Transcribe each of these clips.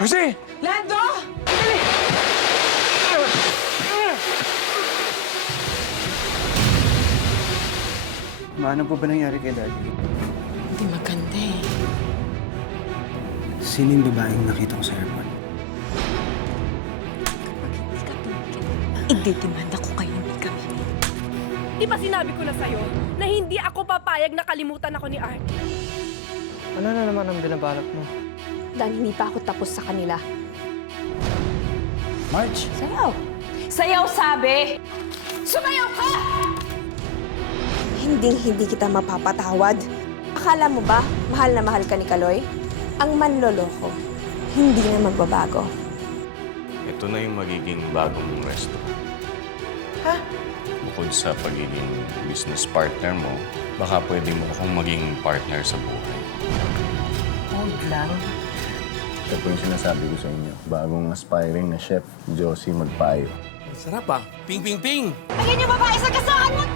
Jose! Lando! Ano po ba nangyari kay Daddy? Hindi maganda eh. Sino yung babaeng nakita ko sa airport? Kapag hindi ka tumigil, ididimanda ko kayo ni Camille. Di ba sinabi ko na sa'yo na hindi ako papayag na kalimutan ako ni Art? Ano na naman ang binabalak mo? Dahil hindi pa ako tapos sa kanila. March! Sayaw! Sayaw sabi! Sumayaw ka! Hindi kita mapapatawad. Akala mo ba, mahal na mahal ka ni Kaloy? Ang manloloko, hindi na magbabago. Ito na yung magiging bagong restaurant. Ha? Bukod sa pagiging business partner mo, baka pwede mo akong maging partner sa buhay. Hold lang. Siya po yung sinasabi ko sa inyo. Bagong aspiring na chef, Josie Magpayo. Sarap ah. Ping, ping, ping! Ayun yung babae sa kasaan mo!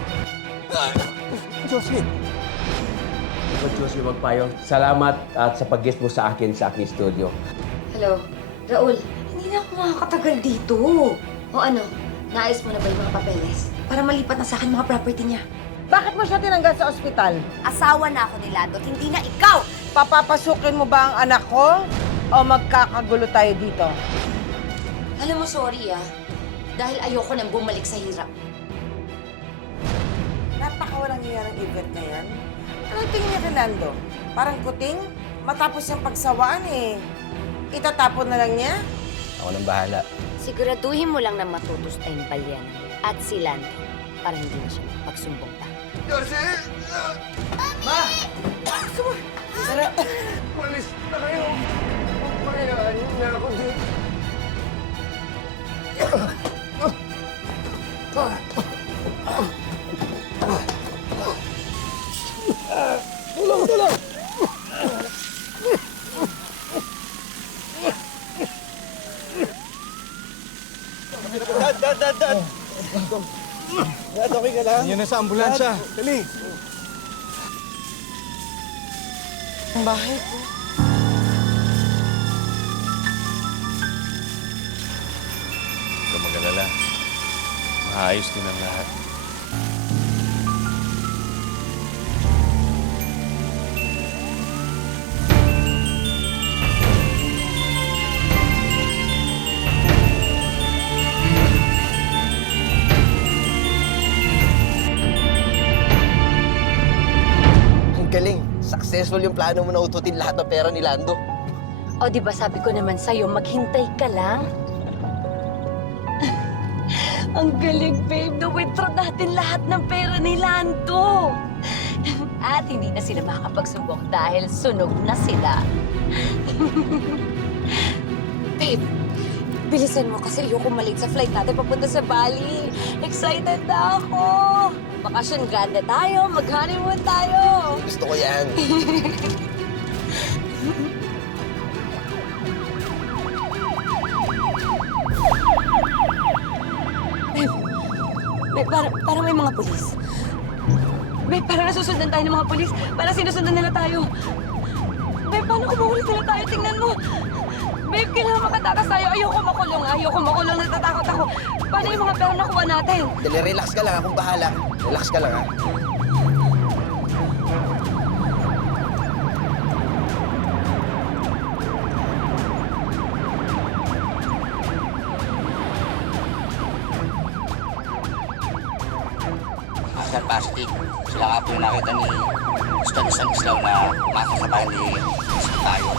Josie! Josie Magpayo, salamat at sa pag-guest mo sa akin studio. Hello, Raul. Hindi na ako makakatagal dito. O ano, naayos mo na ba yung mga papeles? Para malipat na sa akin mga property niya. Bakit mo siya tinanggal sa ospital? Asawa na ako ni Lando, hindi na ikaw! Papapasukin mo ba ang anak ko? O magkakagulo tayo dito? Alam mo, sorry dahil ayoko nang bumalik sa hirap. Napakawalang iya ng event na yan. Anong tingin niya kay Lando? Parang kuting? Matapos yung pagsawaan itatapon na lang niya? Ako nang bahala. Siguraduhin mo lang na matutos tayong balyan at si Lando para hindi na siya pagsumbong pa. Walis na kayo! Pagpahayaan niyo na ako dito. Dad, okay ka lang? Yan na sa ambulansya. Dali. Ang bahay ko. Huwag ka mag-alala. Maayos din ang lahat. Ang galing. Successful yung plano mo na ututin lahat ng pera ni Lando. O di ba sabi ko naman sa'yo, maghintay ka lang? Ang galing, babe. Na-withdraw natin lahat ng pera ni Lando. At hindi na sila makakapagsumbong dahil sunog na sila. Babe, bilisan mo kasi ayoko malate sa flight natin papunta sa Bali. Excited na ako. Bakasyon ganda tayo, mag-honeymoon tayo. Gusto ko yan. Babe, parang may mga pulis. Babe, parang nasusundan tayo ng mga pulis. Parang sinusundan nila tayo. Babe, paano kung mahuli nila tayo? Tingnan mo. Babe, kailangan makatakas tayo. Ayoko makulong. Natatakot ako. Paano yung mga pera nakuha natin? Dali, relax ka lang. Akong bahala. Relax ka lang, ha? Sir Pastig, sila nga po yung nakita ni Stan Stanislaw na makakabahan ni tayo.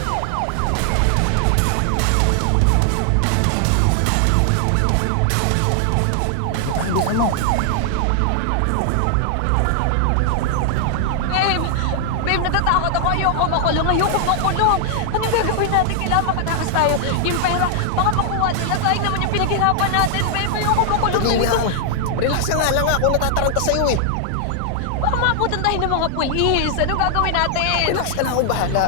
Babe, natatakot ako. Ayoko makulong. Anong gagawin natin? Kailangan makatakas tayo. Yung pera, baka makuha nila. Sayang naman yung pinaghirapan natin. Babe, ayoko makulong. Dali lang. Relax ka nga lang, ha? Ako natataranta sa'yo, eh. Baka maabutan tayo ng mga pulis. Anong gagawin natin? Relax ka lang. Akong bahala.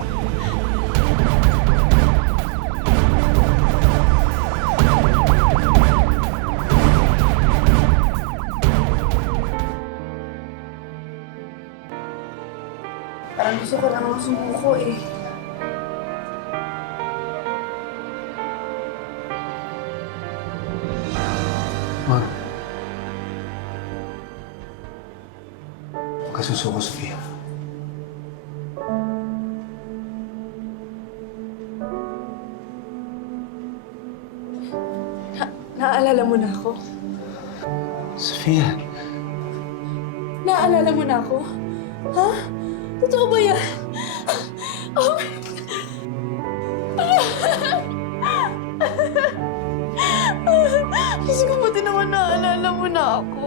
Parang gusto ko lang sumuko Kasusuko, Sofia. Naaalala mo na ako? Sofia, Naaalala mo na ako? Ha? Totoo ba yan? Oh my God! Diyos ko, buti naman naaalala mo na ako.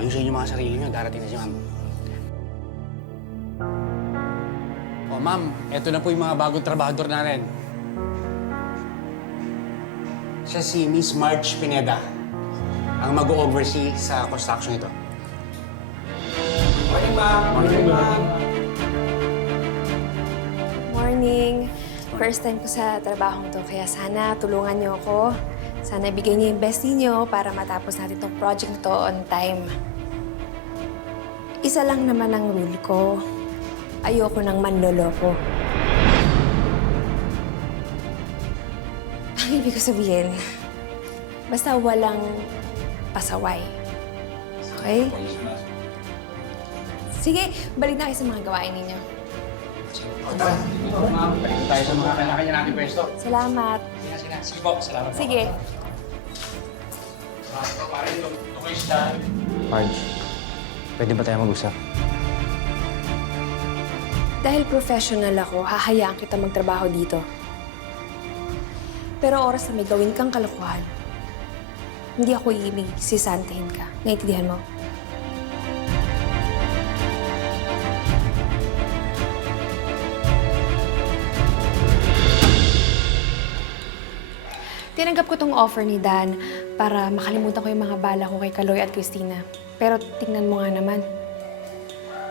Ayusin niyo mga sarili niyo, darating na si ma'am. O ma'am, eto na po yung mga bagong trabahador natin. Siya si Miss Marge Pineda, ang mag-oversee sa construction ito. Morning, ma'am! Morning, ma'am! Morning. First time ko sa trabahong to, kaya sana tulungan niyo ako. Sana ibigay niyo yung best niyo para matapos natin tong project na to on time. Isa lang naman ang rule ko. Ayoko ng manloloko. Ang ibig ko sabihin, basta walang pasaway. Okay? Sige, balik na kayo sa mga gawain ninyo. Ma'am, balik tayo sa mga kanya-kanya natin pwesto. Salamat. Sige po, salamat po. Sige. Marge, pwede ba tayo mag-usap? Dahil professional ako, hahayaan kita magtrabaho dito. Pero oras na may gawin kang kalokohan, hindi ako iibig sisantihin ka. Naintindihan mo? Tinanggap ko tong offer ni Dan para makalimutan ko yung mga bala ko kay Kaloy at Christina. Pero tingnan mo nga naman.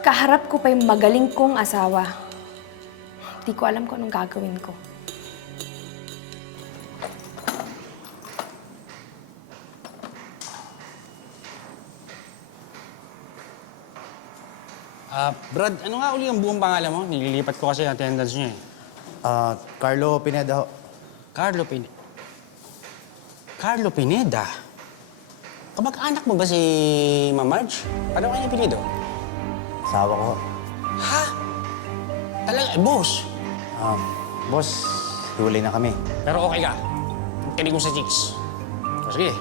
Kaharap ko pa yung magaling kong asawa. Di ko alam kung anong gagawin ko. Brad, ano nga uli ang buong pangalan mo? Nililipat ko kasi yung attendance niyo eh. Carlo Pineda ho. Carlo Pineda. Carlo Pineda? Kamag-anak mo ba si Ma'am Marge? Paano kanya pinido? Asawa ko ho. Ha? Talaga? Boss? Boss, hiwalay na kami. Pero okay ka. Kinig mo sa chicks. O sige.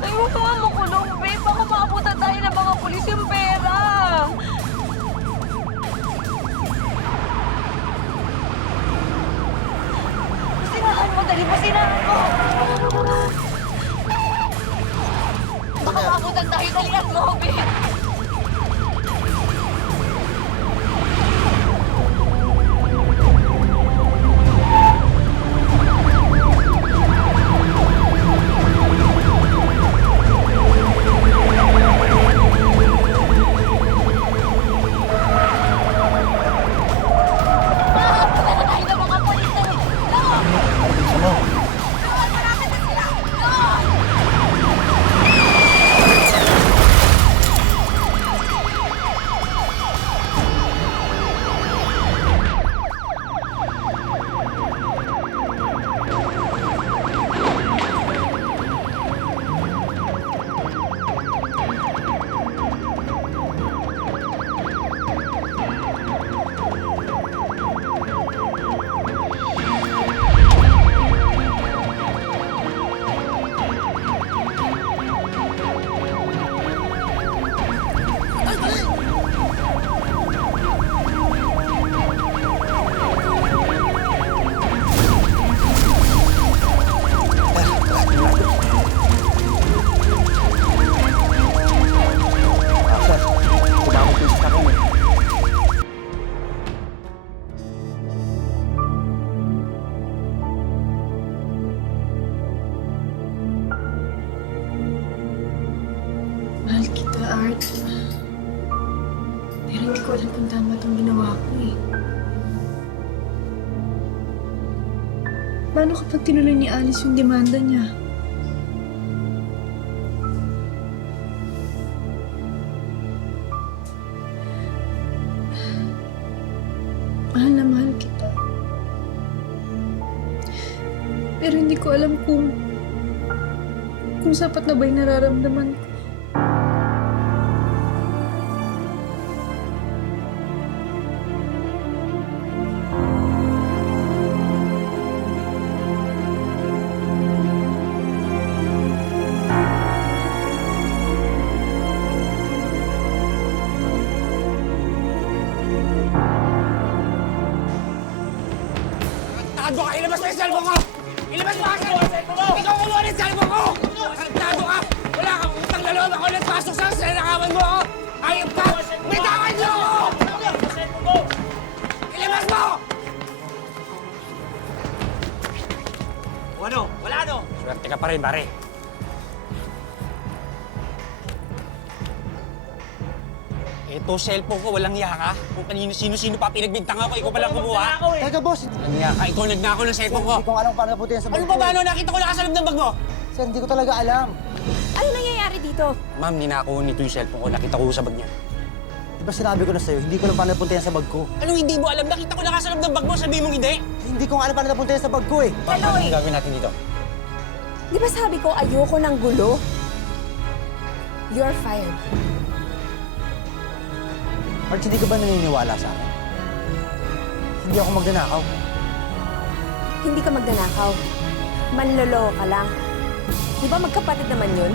Ay, huwag ka nga makulong, babe. Baka maabutan tayo ng mga pulis yung pera. Pasinahan mo, dali. Pasinahan mo. Baka maabutan tayo. Dalihan mo, babe. Paano kapag tinuloy ni Alice yung demanda niya? Mahal na mahal kita. Pero hindi ko alam kung sapat na ba yung nararamdaman ko. Tarantado ka! Ilabas mo yung cellphone ko! Ilabas mo ang cellphone mo! Ikaw kumuha ng cellphone ko! Tarantado ka! Wala kang utang na loob! Ako nagpasok sa'yo! Sinanakawan mo ako! Ayop ka! Bitawan niyo ako! Ilabas mo! O ano? Wala ano? Swerte ka pa rin, pare. Ito, cellphone ko, walang hiya ka. Kung kanino, sino-sino pa pinagbintang ako, ikaw palang kumuha. Teka, boss! Walang hiya ka, ikaw nagnakaw ng cellphone ko. Hindi ko alam paano napunta yan sa bag Ano ko. ba paano? Nakita ko nakasalab ng bag mo. Sir, hindi ko talaga alam. Ano nangyayari dito? Ma'am, ninakaw nito yung cellphone ko. Nakita ko sa bag niya. Di ba sinabi ko na sa'yo, hindi ko alam paano napunta yan sa bag ko. Anong hindi mo alam? Nakita ko nakasalab ng bag mo. Sabihin mong hindi. Hindi ko nga alam paano napunta yan sa bag ko eh. Paano gagawin natin dito? Di ba sabi ko ayoko ng gulo? You're fired. Marge, hindi ka ba naniniwala sa akin? Hindi ako magnanakaw. Hindi ka magnanakaw. Manloloko ka lang. Di ba magkapatid naman yun?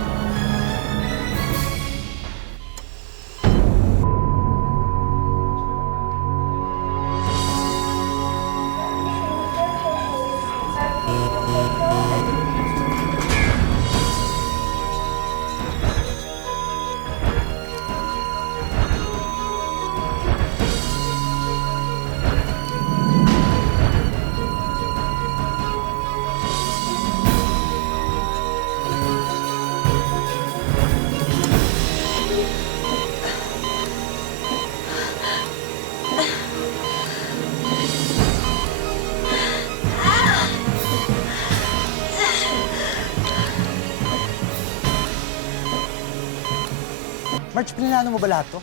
Marge, pinilano mo ba lahat to?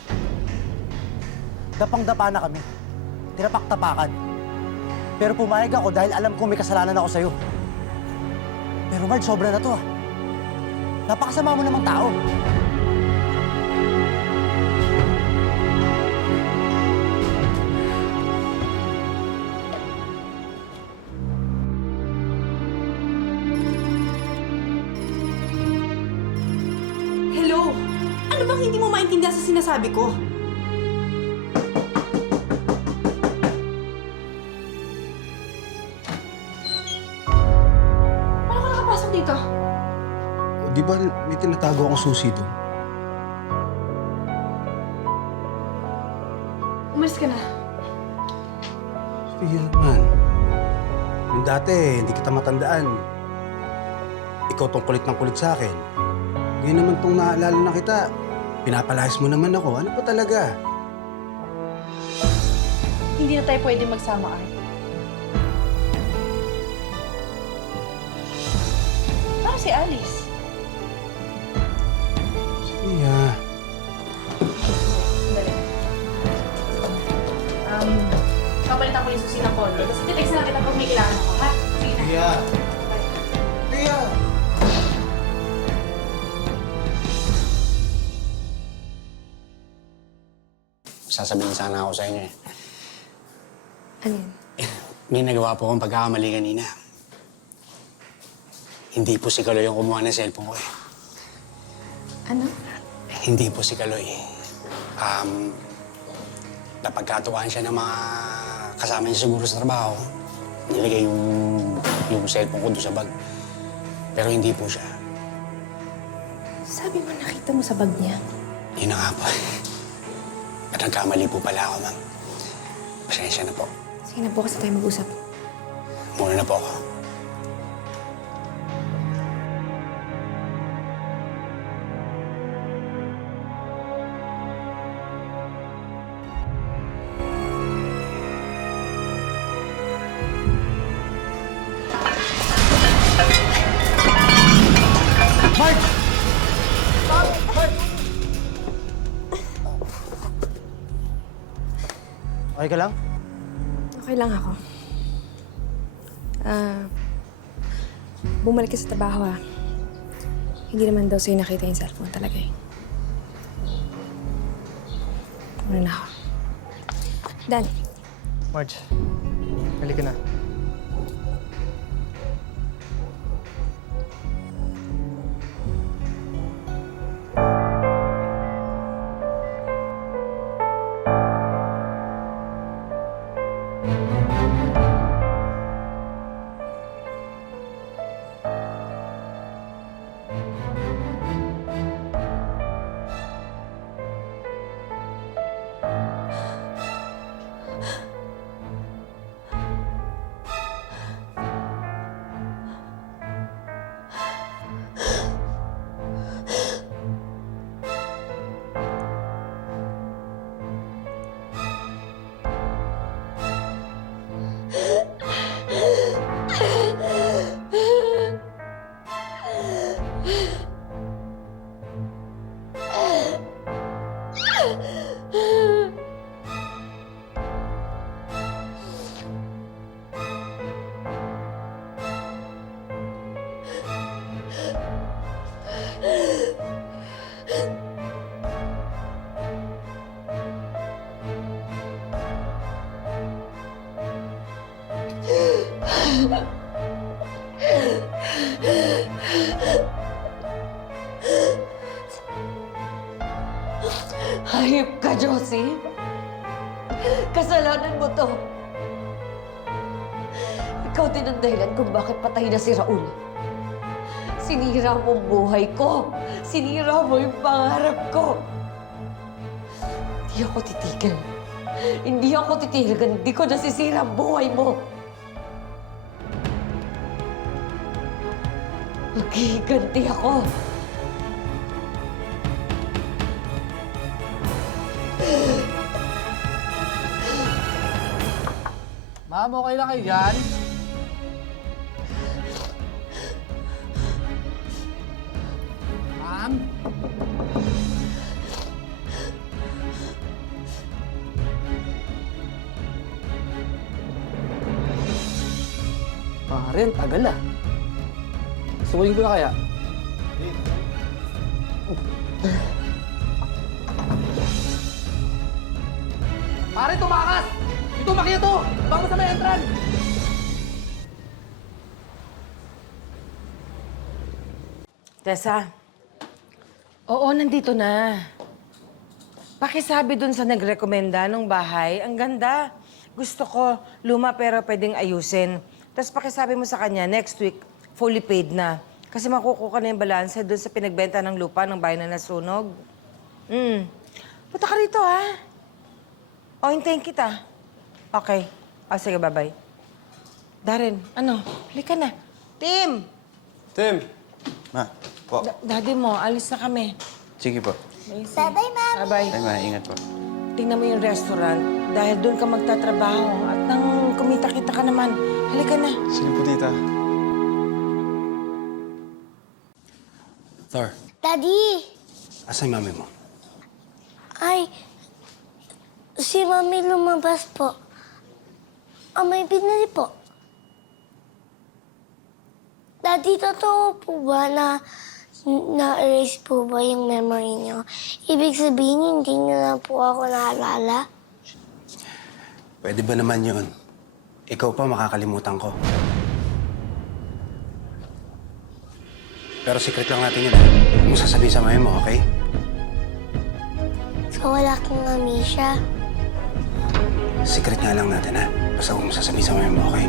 Dapang-dapa na kami. Tinapak-tapakan. Pero pumayag ako dahil alam kong may kasalanan ako sa'yo. Pero Marge, sobra na to ah. Napakasama mo namang tao. Hello? Ano bang hindi mo maintindihan sa sinasabi ko? Paano ka nakapasok dito? Di ba may tinatago akong susi doon? Umalis ka na. Kaya naman. Yung dati, hindi kita matandaan. Ikaw tong kulit ng kulit sa akin. Ngayon naman tong naalala na kita, pinapalayas mo naman ako. Ano pa talaga? Hindi na tayo pwede magsama, Art. Parang si Alice. Siya. Dali. Papalitan ko yung susi ng kondo. Tapos titext na kita pag may kailangan ako, ha? Sige na. Siya. Siya. Sasabihin sana ako sa inyo eh. Ano yun? May nagawa po akong pagkakamali kanina. Hindi po si Kaloy yung kumuha ng cellphone ko eh. Ano? Hindi po si Kaloy. Napagkatuwaan siya ng mga kasama niya siguro sa trabaho. Nilagay yung cellphone ko doon sa bag. Pero hindi po siya. Sabi mo nakita mo sa bag niya. Yun na nga po. At nagkamali po pala ako, ma'am. Pasensya na po. Sige na, bukas na tayo mag-usap. Muna na po ako. Mark! Okay ka lang? Okay lang ako. Bumalik ka sa trabaho Hindi naman daw sa'yo nakita yung cellphone talaga Ano na ako. Dan. Marge, halika na. Hayop ka, Josie. Kasalanan mo to. Ikaw din ang dahilan kung bakit patay na si Raul. Sinira mo ang buhay ko. Sinira mo yung pangarap ko. Hindi ako titigil. Hindi ako titigil. Hindi ko nasisira ang buhay mo. Maghihiganti ako. Ma'am, okay lang kayo dyan? Ma'am? Pare, ang tagal Sukuyin ko na kaya? Pare, tumakas! Ito, makiya to! Baka sa may entran! Tessa. Oo, nandito na. Pakisabi dun sa nagrekomenda ng bahay, ang ganda. Gusto ko, luma pero pwedeng ayusin. Tapos pakisabi mo sa kanya, next week, fully paid na. Kasi makukuha na yung balanse dun sa pinagbenta ng lupa ng bahay na nasunog. Punta ka rito, ha? O, hintayin kita. Okay. O, sige, bye-bye. Darren, halika na. Tim! Tim! Ma, po. Daddy mo, alis na kami. Sige po. Bye-bye, Mami. Bye-bye. Ay, ma, ingat po. Tingnan mo yung restaurant dahil doon ka magtatrabaho at nang kumita-kita ka naman. Halika na. Sige po, tita. Thor, Daddy! asan yung mami mo? Ay, si Mami lumabas po. May binili po. Daddy, totoo po ba na-erase po ba yung memory niyo? Ibig sabihin, hindi niyo na po ako naalala? Pwede ba naman yun? Ikaw pa makakalimutan ko. Pero secret lang natin yun, Huwag mo sasabihin sa mami mo, okay? So wala kang amnesia? Secret nga lang natin, ha? Basta huwag mo sasabihin sa mami mo, okay?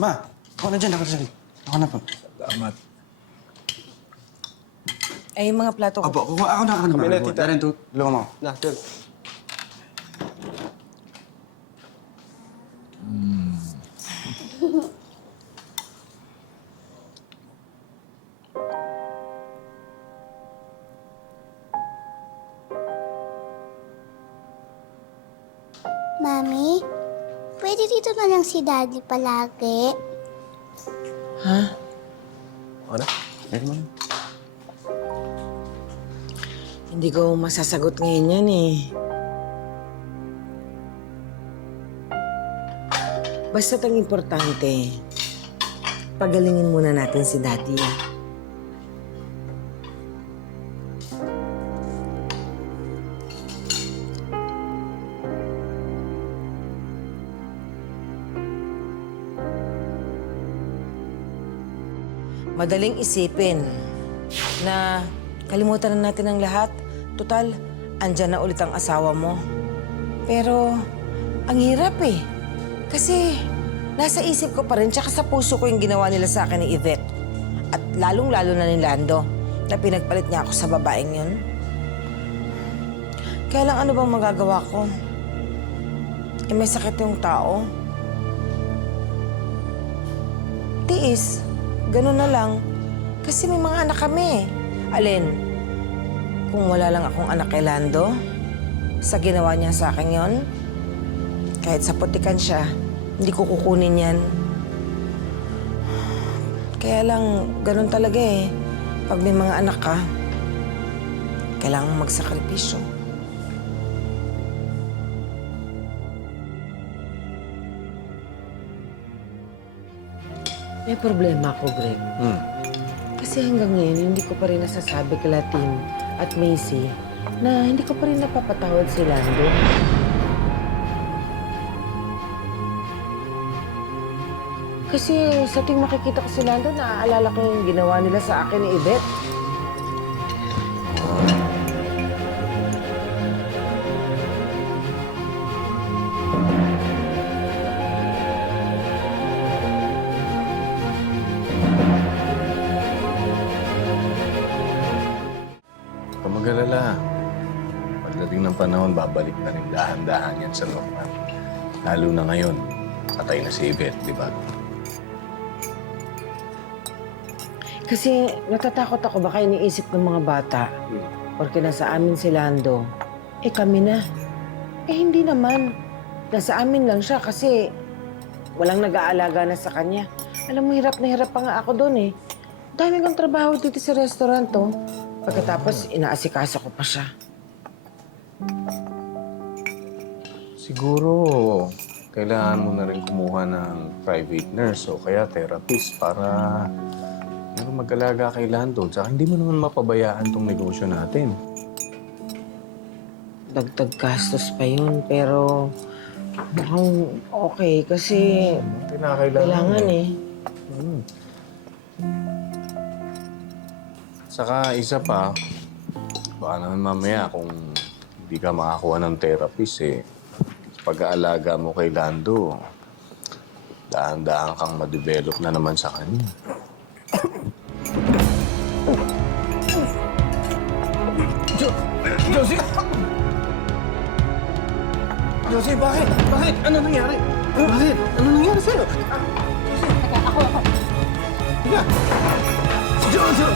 Ma, ako na dyan, ako na dyan. Ako na po. Salamat. Ay, yung mga plato ko. Opo, ako na. Kami na, tita. Darren, tulungan mo. Nakil. Mami, pwede dito na lang si Daddy palagi. Ha? Ano? Hindi ko masasagot ngayon yan eh. Basta't ang importante, pagalingin muna natin si Daddy. Madaling isipin na kalimutan na natin ang lahat. Tutal, andyan na ulit ang asawa mo. Pero, ang hirap eh. Kasi, nasa isip ko pa rin, tsaka sa puso ko yung ginawa nila sa akin ni Yvette. At lalong-lalo na ni Lando, na pinagpalit niya ako sa babaeng yun. Kaya lang ano bang magagawa ko? Eh, may sakit yung tao. Tiis. Ganun na lang. Kasi may mga anak kami. Alin, kung wala lang akong anak kay Lando, sa ginawa niya sa akin yon, kahit sa putikan siya, hindi ko kukunin yan. Kaya lang, ganun talaga eh. Pag may mga anak ka, kailangan magsakripisyo. May problema ako, Greg. Kasi hanggang ngayon, hindi ko pa rin nasasabi kila Tim at Macy na hindi ko pa rin napapatawad si Lando. Kasi sa tuwing makikita ko si Lando, naaalala ko yung ginawa nila sa akin ni Yvette. Mag-alala. Pagdating ng panahon, babalik na rin dahan-dahan yan sa normal. Lalo na ngayon, patay na si Yvette, di ba? Kasi natatakot ako baka iniisip ng mga bata. Porque nasa amin si Lando. Eh kami na. Eh hindi naman. Nasa amin lang siya kasi walang nag-aalaga na sa kanya. Alam mo, hirap na hirap pa nga ako doon eh. Dami kong trabaho dito sa restaurant, oh. Pagkatapos, inaasikaso ko pa siya. Siguro, kailangan mo na rin kumuha ng private nurse o kaya therapist para mag-alaga kay Lando. Tsaka hindi mo naman mapabayaan tong negosyo natin. Dagdag gastos pa yun, pero mukhang okay kasi kailangan eh. Saka isa pa, baka naman mamaya kung hindi ka makakuha ng therapist eh, sa pag-aalaga mo kay Lando, dahan-dahan kang ma-develop na naman sa kanya. Josie! Josie, bakit? Bakit? Ano nangyari? Bakit? Ano nangyari sa'yo? Teka, ako. Teka! Si Josie!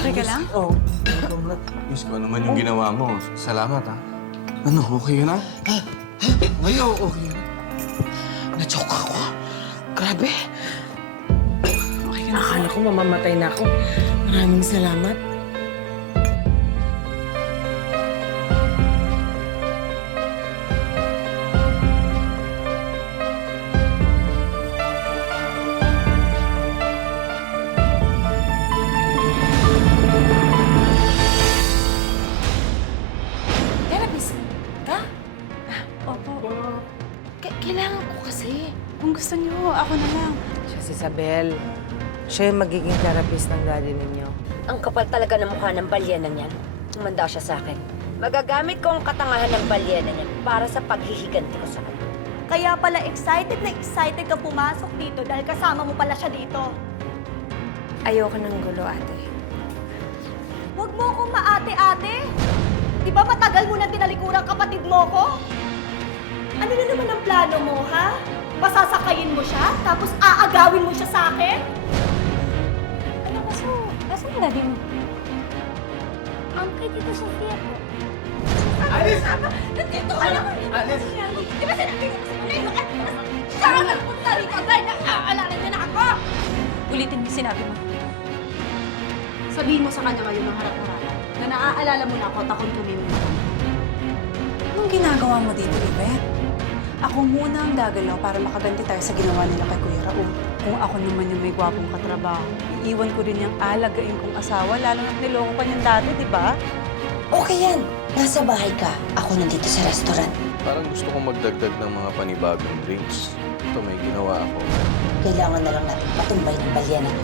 Okay ka lang? Oo. Miss ko naman yung ginawa mo. Salamat, ha? Ano, okay ka na? Ngayon, okay ka na. Na-choke ako. Grabe. Okay ka na? Akala ko mamamatay na ako. Maraming salamat. Kailangan ko kasi. Kung gusto niyo, ako na lang. Siya si Isabel. Siya yung magiging therapist ng daddy ninyo. Ang kapal talaga ng mukha ng balyena niyan. Tumanda siya sa akin. Magagamit ko ang katangahan ng balyena niyan para sa paghihiganti ko sa kanya. Kaya pala excited na excited ka pumasok dito dahil kasama mo pala siya dito. Ayoko ng gulo, ate. Huwag mo akong maate-ate. Di ba matagal mo nang tinalikuran kapatid mo ko? Ano na naman ang plano mo, ha? Pasasakayin mo siya, tapos aagawin mo siya sa akin? Ano kaso? Kaso ang daddy mo? Kay Tita Sofia po. Alice! Nandito ka lang! Alice! Di ba sinabi ko sa kanila? Saan ka punta rito? Dahil naaalala niya na ako! Ulitin mo sinabi mo. Sabihin mo sa kanya ngayon ng harap-harapan na naaalala mo na ako at akong tumimim. Anong ginagawa mo dito, Yvette? Ako muna ang gagalaw para makaganti tayo sa ginawa nila kay Kuya Raul. Kung ako naman yung may gwapong katrabaho, iiwan ko rin yung alagain kong asawa, lalo na't niloko pa niyang dati, di ba? Okay yan. Nasa bahay ka. Ako nandito sa restaurant. Parang gusto kong magdagdag ng mga panibagong drinks. Ito, may ginawa ako. Kailangan na lang natin patumbay ng balyanan.